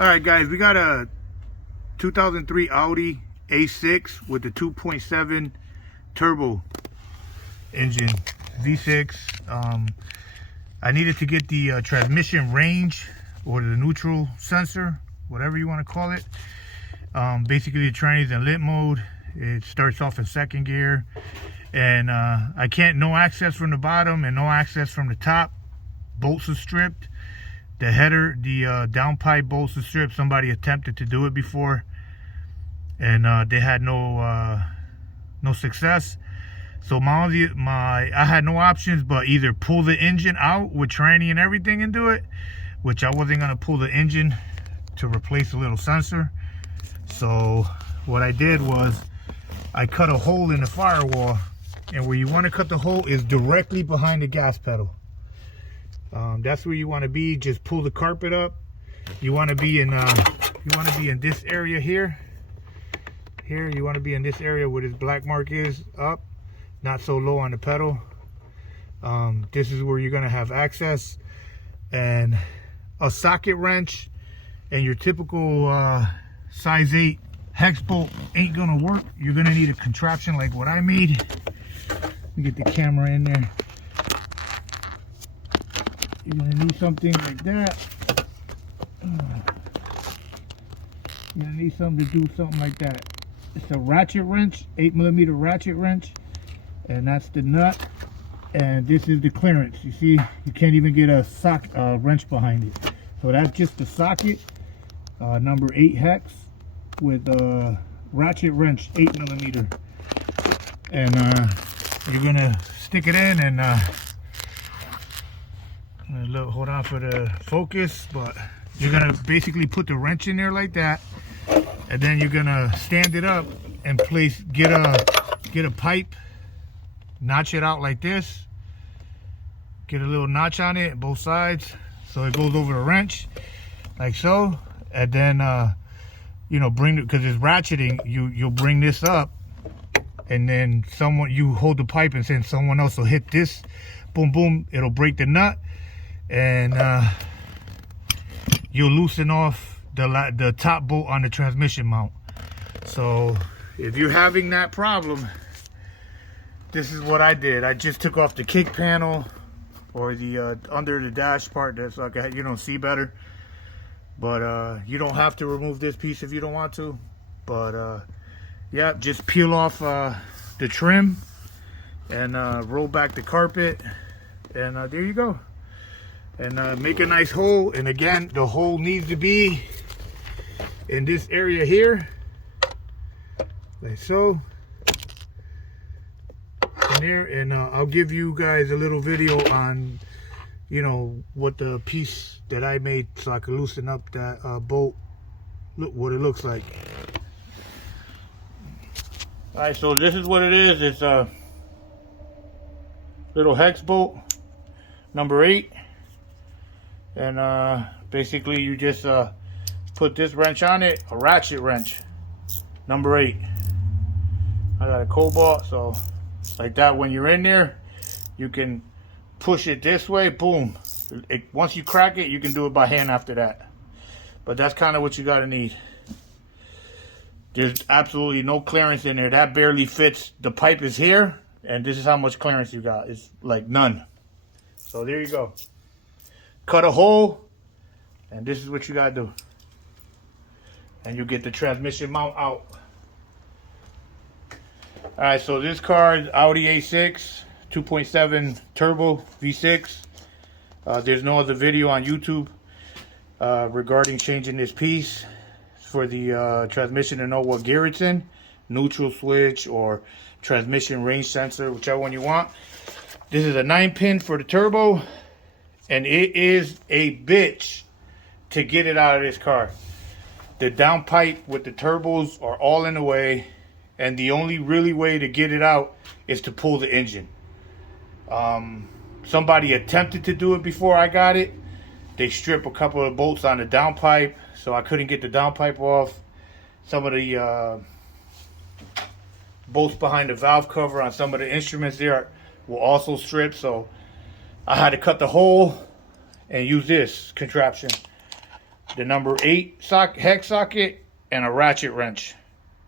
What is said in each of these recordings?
All right, guys, we got a 2003 Audi A6 with the 2.7 turbo engine, V6. I needed to get the transmission range or the neutral sensor, whatever you want to call it. Basically, the train is in limp mode. It starts off in second gear, and I can't, no access from the bottom and no access from the top. Bolts are stripped. The header, the downpipe bolts are stripped. Somebody attempted to do it before, and they had no success. So I had no options but either pull the engine out with tranny and everything and do it, which I wasn't gonna pull the engine to replace a little sensor. So what I did was I cut a hole in the firewall, and where you want to cut the hole is directly behind the gas pedal. That's where you want to be. Just pull the carpet up. You want to be in this area here. Here you want to be in this area where this black mark is, up, not so low on the pedal. This is where you're gonna have access, and a socket wrench and your typical size 8 hex bolt ain't gonna work. You're gonna need a contraption like what I made. Let me get the camera in there. You're gonna need something like that. You're gonna need something to do something like that. It's a ratchet wrench, 8mm ratchet wrench, and that's the nut, and this is the clearance. You see, you can't even get a wrench behind it. So that's just the socket, number 8 hex with a ratchet wrench, 8mm, and you're gonna stick it in and hold on for the focus, but you're gonna basically put the wrench in there like that, and then you're gonna stand it up and get a pipe, notch it out like this, get a little notch on it both sides so it goes over the wrench like so, and then because it's ratcheting, you'll bring this up, and then you hold the pipe and then someone else will hit this, boom boom, it'll break the nut, and you'll loosen off the top bolt on the transmission mount. So if you're having that problem, this is what I did. I just took off the kick panel, or the under the dash part, that's like see better. But you don't have to remove this piece if you don't want to. But yeah, just peel off the trim and roll back the carpet, and there you go. And make a nice hole. And again, the hole needs to be in this area here, like so. In there, and I'll give you guys a little video on, what the piece that I made, so I can loosen up that bolt. Look what it looks like. All right, so this is what it is. It's a little hex bolt, number 8. And basically you just put this wrench on it, a ratchet wrench, number 8. I got a cobalt, so like that, when you're in there, you can push it this way, boom. Once you crack it, you can do it by hand after that. But that's kind of what you got to need. There's absolutely no clearance in there. That barely fits. The pipe is here, and this is how much clearance you got. It's like none. So there you go. Cut a hole, and this is what you gotta do, and you get the transmission mount out. All right, so this car is Audi A6 2.7 turbo V6. There's no other video on YouTube regarding changing this piece for the transmission to know what gear it's in, neutral switch or transmission range sensor, whichever one you want. This is a 9-pin for the turbo, and it is a bitch to get it out of this car. The downpipe with the turbos are all in the way, and the only really way to get it out is to pull the engine. Somebody attempted to do it before I got it. They stripped a couple of bolts on the downpipe, so I couldn't get the downpipe off. Some of the bolts behind the valve cover on some of the instruments there were also stripped, so I had to cut the hole and use this contraption. the number 8 hex socket, and a ratchet wrench.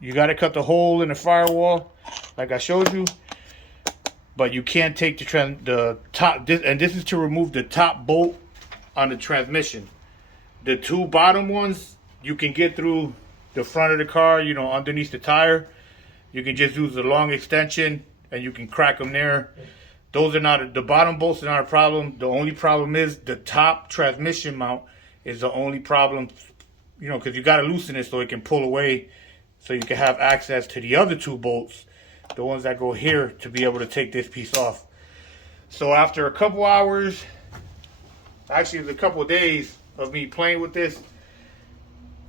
You got to cut the hole in the firewall, like I showed you. But you can't take the top, and this is to remove the top bolt on the transmission. The 2 bottom ones, you can get through the front of the car, you know, underneath the tire. You can just use the long extension, and you can crack them there. Those are not, the bottom bolts are not a problem. The only problem is the top transmission mount is the only problem, you know, because you got to loosen it so it can pull away, so you can have access to the other 2 bolts, the ones that go here, to be able to take this piece off. So after a couple hours, actually it was a couple of days of me playing with this,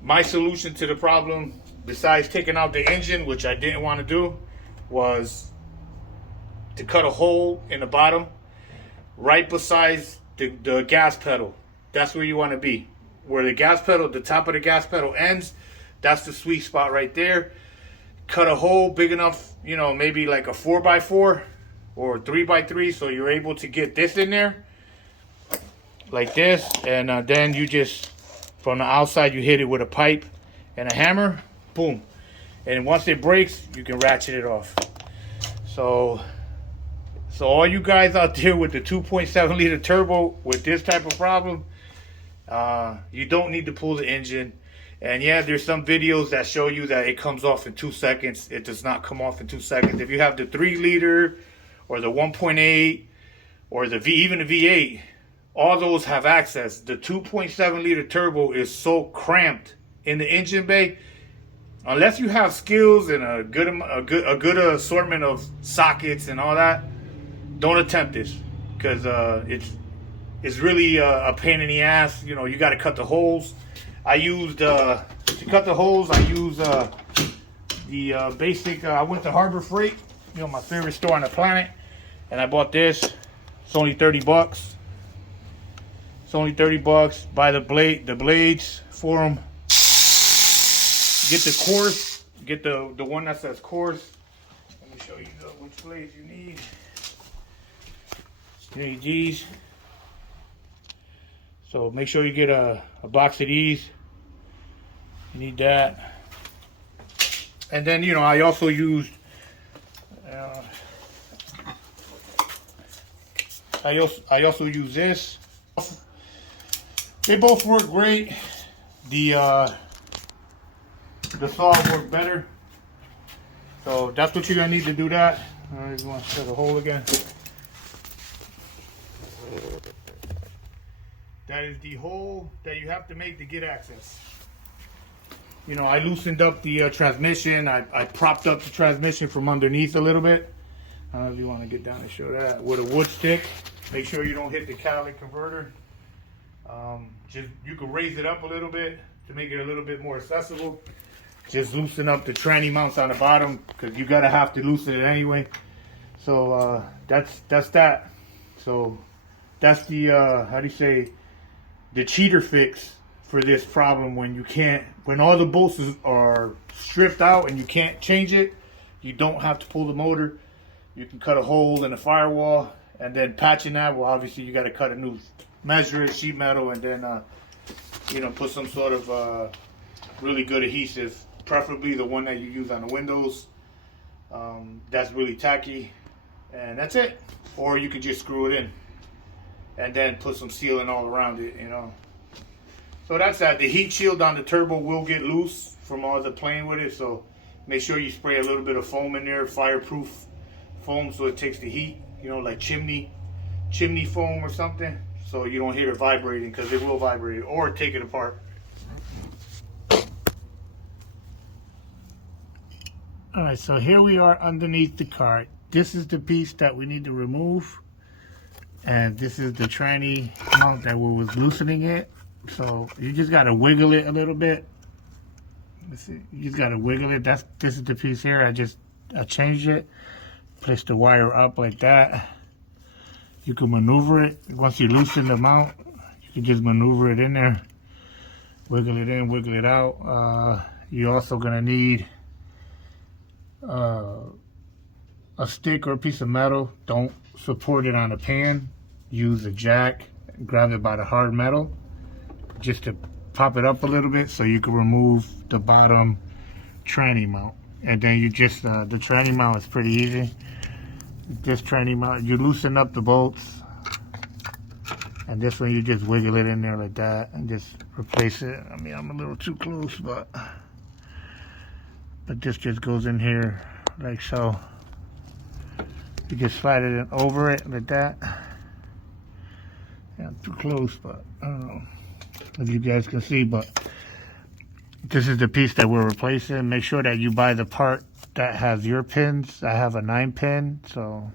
my solution to the problem, besides taking out the engine, which I didn't want to do, was to cut a hole in the bottom right beside the gas pedal. That's where you want to be. Where the gas pedal, the top of the gas pedal ends, that's the sweet spot right there. Cut a hole big enough, you know, maybe like a 4x4 or 3x3, so you're able to get this in there like this, and then you just, from the outside, you hit it with a pipe and a hammer, boom, and once it breaks, you can ratchet it off. So all you guys out there with the 2.7 liter turbo with this type of problem, you don't need to pull the engine. And yeah, there's some videos that show you that it comes off in 2 seconds. It does not come off in 2 seconds. If you have the 3 liter or the 1.8 or even the V8, all those have access. The 2.7 liter turbo is so cramped in the engine bay. Unless you have skills and a good assortment of sockets and all that, don't attempt this, because it's really a pain in the ass. You know, you got to cut the holes. I used to cut the holes. I used the basic. I went to Harbor Freight, you know, my favorite store on the planet, and I bought this. It's only $30. It's only $30. Buy the blades for them. Get the course. Get the one that says course. Let me show you which blades you need. You need these. So make sure you get a box of these. You need that. And then, you know, I also used I also use this. They both work great. The saw worked better. So that's what you're gonna need to do that. I just want to set a hole again. That is the hole that you have to make to get access. You know, I loosened up the transmission. I propped up the transmission from underneath a little bit. I don't know if you want to get down and show that. With a wood stick. Make sure you don't hit the catalytic converter. You can raise it up a little bit to make it a little bit more accessible. Just loosen up the tranny mounts on the bottom, because you gotta have to loosen it anyway. So that's that. So that's the how do you say, the cheater fix for this problem. When all the bolts are stripped out and you can't change it, you don't have to pull the motor. You can cut a hole in the firewall, and then patching that, well, obviously you got to cut a new, measure it, sheet metal, and then you know, put some sort of really good adhesive, preferably the one that you use on the windows. That's really tacky, and that's it. Or you can just screw it in and then put some sealant all around it, you know. So that's that. The heat shield on the turbo will get loose from all the playing with it, so make sure you spray a little bit of foam in there, fireproof foam, so it takes the heat, you know, like chimney foam or something, so you don't hear it vibrating, because it will vibrate, or take it apart. All right, so here we are underneath the cart. This is the piece that we need to remove, and this is the tranny mount that we was loosening it. So you just gotta wiggle it a little bit. Let's see, you just gotta wiggle it. This is the piece here. I changed it. Place the wire up like that. You can maneuver it. Once you loosen the mount, you can just maneuver it in there. Wiggle it in, wiggle it out. You're also gonna need a stick or a piece of metal. Don't support it on a pan. Use a jack. Grab it by the hard metal, just to pop it up a little bit so you can remove the bottom tranny mount. And then you just, the tranny mount is pretty easy. This tranny mount, you loosen up the bolts. And this one, you just wiggle it in there like that and just replace it. I mean, I'm a little too close, but this just goes in here like so. You just slide it in over it like that. Yeah, I'm too close, but I don't know if you guys can see, but this is the piece that we're replacing. Make sure that you buy the part that has your pins. I have a 9-pin, so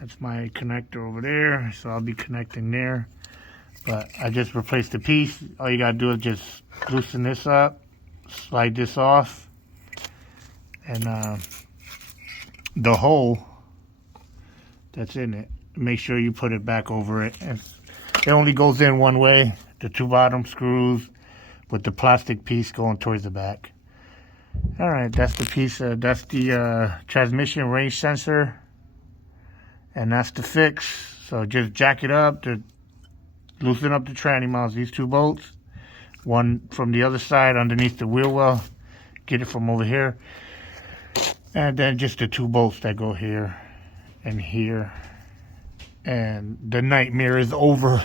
that's my connector over there. So I'll be connecting there. But I just replaced the piece. All you gotta do is just loosen this up, slide this off, and the hole that's in it, make sure you put it back over it. It only goes in one way, the 2 bottom screws with the plastic piece going towards the back. All right, that's the piece, that's the transmission range sensor, and that's the fix. So just jack it up to loosen up the tranny mounts, these 2 bolts, one from the other side underneath the wheel well, get it from over here, and then just the 2 bolts that go here and here, and the nightmare is over.